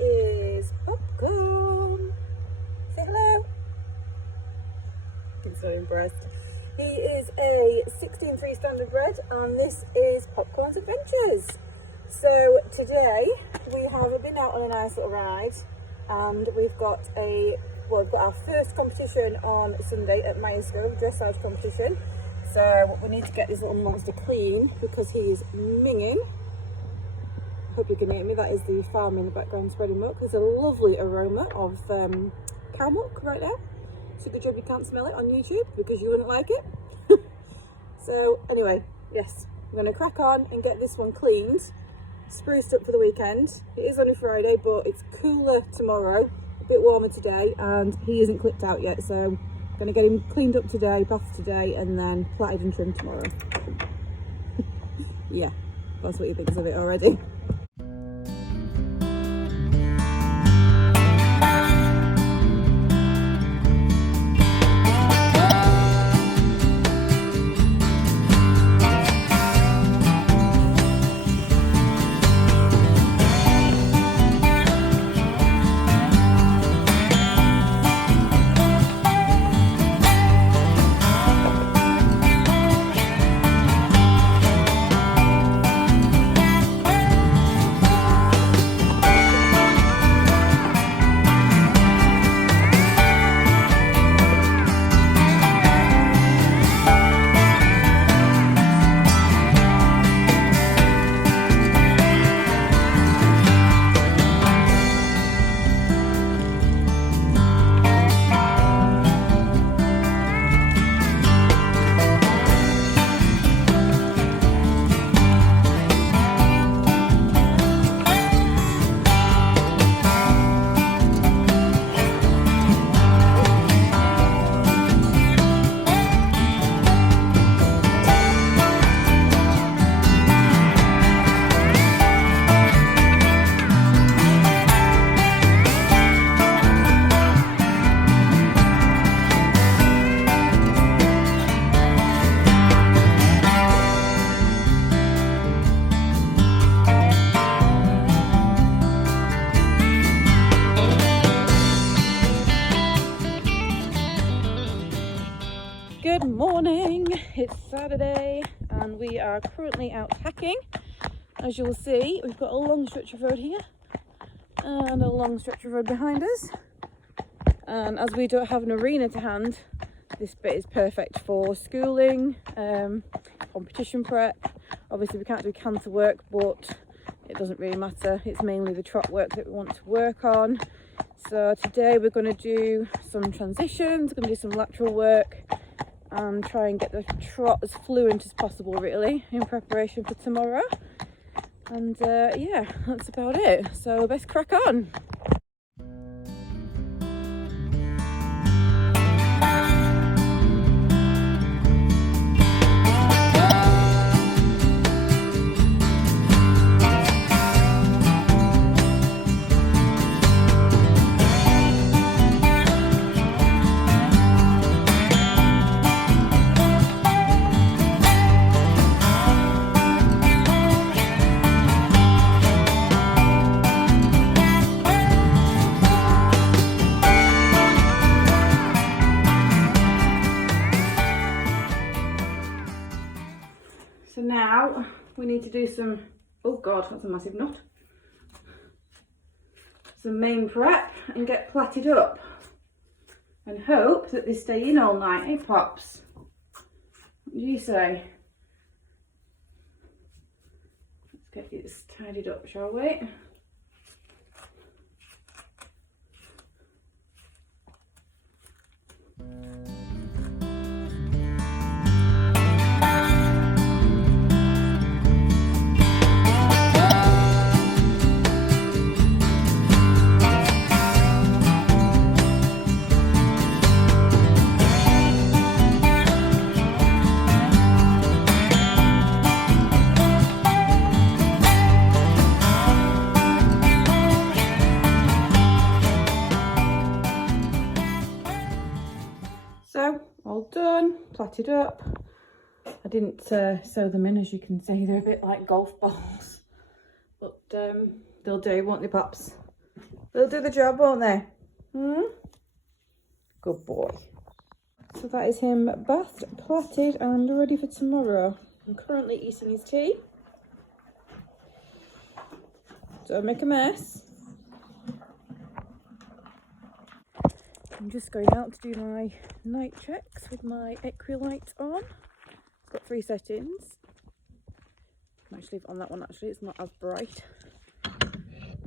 is Popcorn. Say hello. He's so impressed. He is a 16-3 standard bred, and this is Popcorn's Adventures. So today we have been out on a nice little ride, and we've got our first competition on Sunday at Mayersgrove, Dressage competition. So we need to get this little monster clean because he's minging. Hope you can hear me. That is the farm in the background spreading milk. There's a lovely aroma of cow milk right there. It's a good job you can't smell it on YouTube because you wouldn't like it. So anyway, yes, we're going to crack on and get this one cleaned, spruced up for the weekend. It is only Friday, but it's cooler tomorrow, a bit warmer today, and he isn't clipped out yet, so I'm going to get him cleaned up today, bathed today, and then plaited and trimmed tomorrow. Yeah, that's what he thinks of it already. Good morning, it's Saturday and we are currently out hacking. As you'll see, we've got a long stretch of road here and a long stretch of road behind us, and as we don't have an arena to hand, this bit is perfect for schooling, competition prep. Obviously we can't do canter work, but it doesn't really matter, it's mainly the trot work that we want to work on. So today we're going to do some transitions, we're going to do some lateral work and try and get the trot as fluent as possible, really, in preparation for tomorrow. And yeah, that's about it. So let's crack on. So now we need to do some, oh god, that's a massive knot, some main prep and get plaited up and hope that they stay in all night, eh Pops? What do you say? Let's get this tidied up, shall we? All done, plaited up. I didn't sew them in, as you can see, they're a bit like golf balls, but they'll do, won't they, Pops? They'll do the job, won't they? Good boy. So that is him bathed, plaited and ready for tomorrow. I'm currently eating his tea. Don't make a mess. I'm just going out to do my night checks with my Equilight on. It's got 3 settings. I might leave it on that one actually, it's not as bright.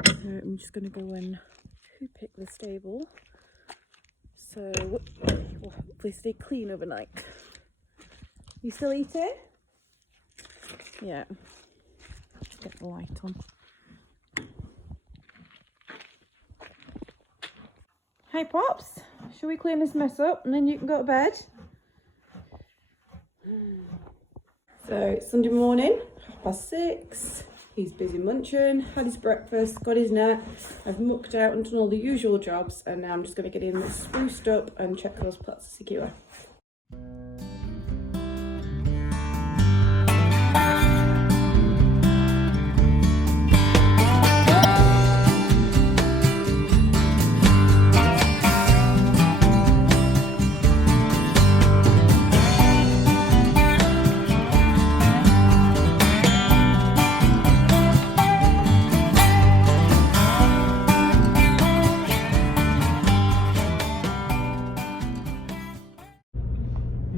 So I'm just going to go and pick the stable. So we'll hopefully stay clean overnight. You still eating? Yeah. Get the light on. Hey Pops, shall we clean this mess up and then you can go to bed? So it's Sunday morning, 6:30. He's busy munching, had his breakfast, got his nap. I've mucked out and done all the usual jobs, and now I'm just going to get him spruced up and check those plats are secure.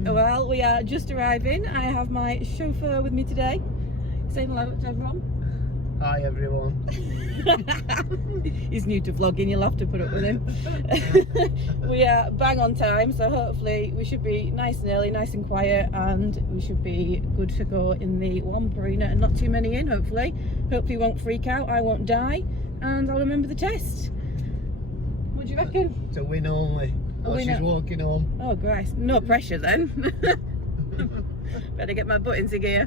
Well, we are just arriving. I have my chauffeur with me today. Say hello to everyone. Hi everyone. He's new to vlogging, you'll have to put up with him. We are bang on time, so hopefully we should be nice and early, nice and quiet, and we should be good to go in the Wamp Arena and not too many in, hopefully. Hopefully you won't freak out, I won't die, and I'll remember the test. What do you reckon? To win only. Oh, she's walking home. Oh Christ, no pressure then. Better get my butt into gear.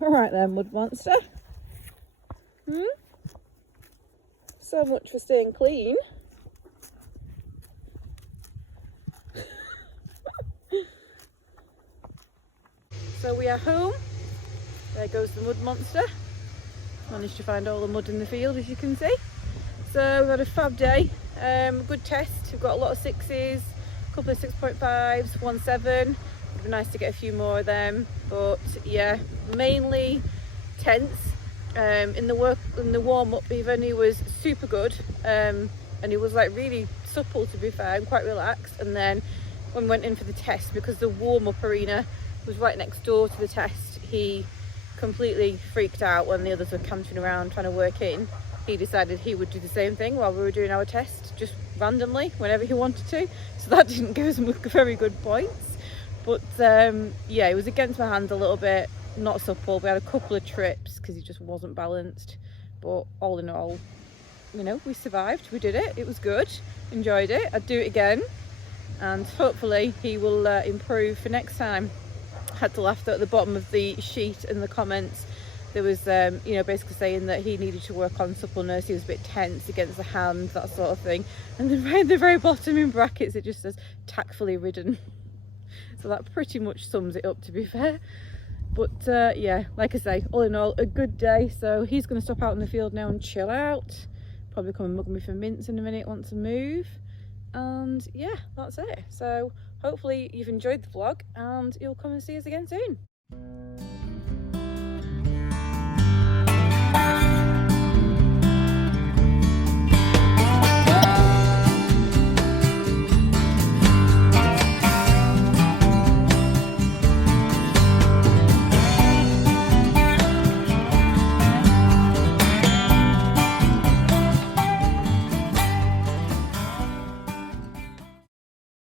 Alright then, mud monster. So much for staying clean. So we are home. There goes the mud monster. Managed to find all the mud in the field, as you can see. So we've had a fab day. Good test. We've got a lot of 6s, a couple of 6.5s, 1 7. It'd be nice to get a few more of them. But yeah, mainly tense. In the warm up, even he was super good, and he was like really supple, to be fair, and quite relaxed. And then when we went in for the test, because the warm up arena was right next door to the test, he completely freaked out when the others were cantering around trying to work in. He decided he would do the same thing while we were doing our test, just randomly whenever he wanted to. So that didn't give us very good points. But yeah, it was against my hands a little bit. Not supple. We had a couple of trips because he just wasn't balanced, but all in all, you know, we survived. We did it. It was good. Enjoyed it. I'd do it again, and hopefully he will improve for next time. I had to laugh though, at the bottom of the sheet in the comments there was you know, basically saying that he needed to work on suppleness. He was a bit tense against the hand, that sort of thing. And then right at the very bottom in brackets it just says tactfully ridden. So that pretty much sums it up, to be fair. But yeah, like I say, all in all, a good day. So he's going to stop out in the field now and chill out. Probably come and mug me for mints in a minute once I move. And yeah, that's it. So hopefully you've enjoyed the vlog and you'll come and see us again soon.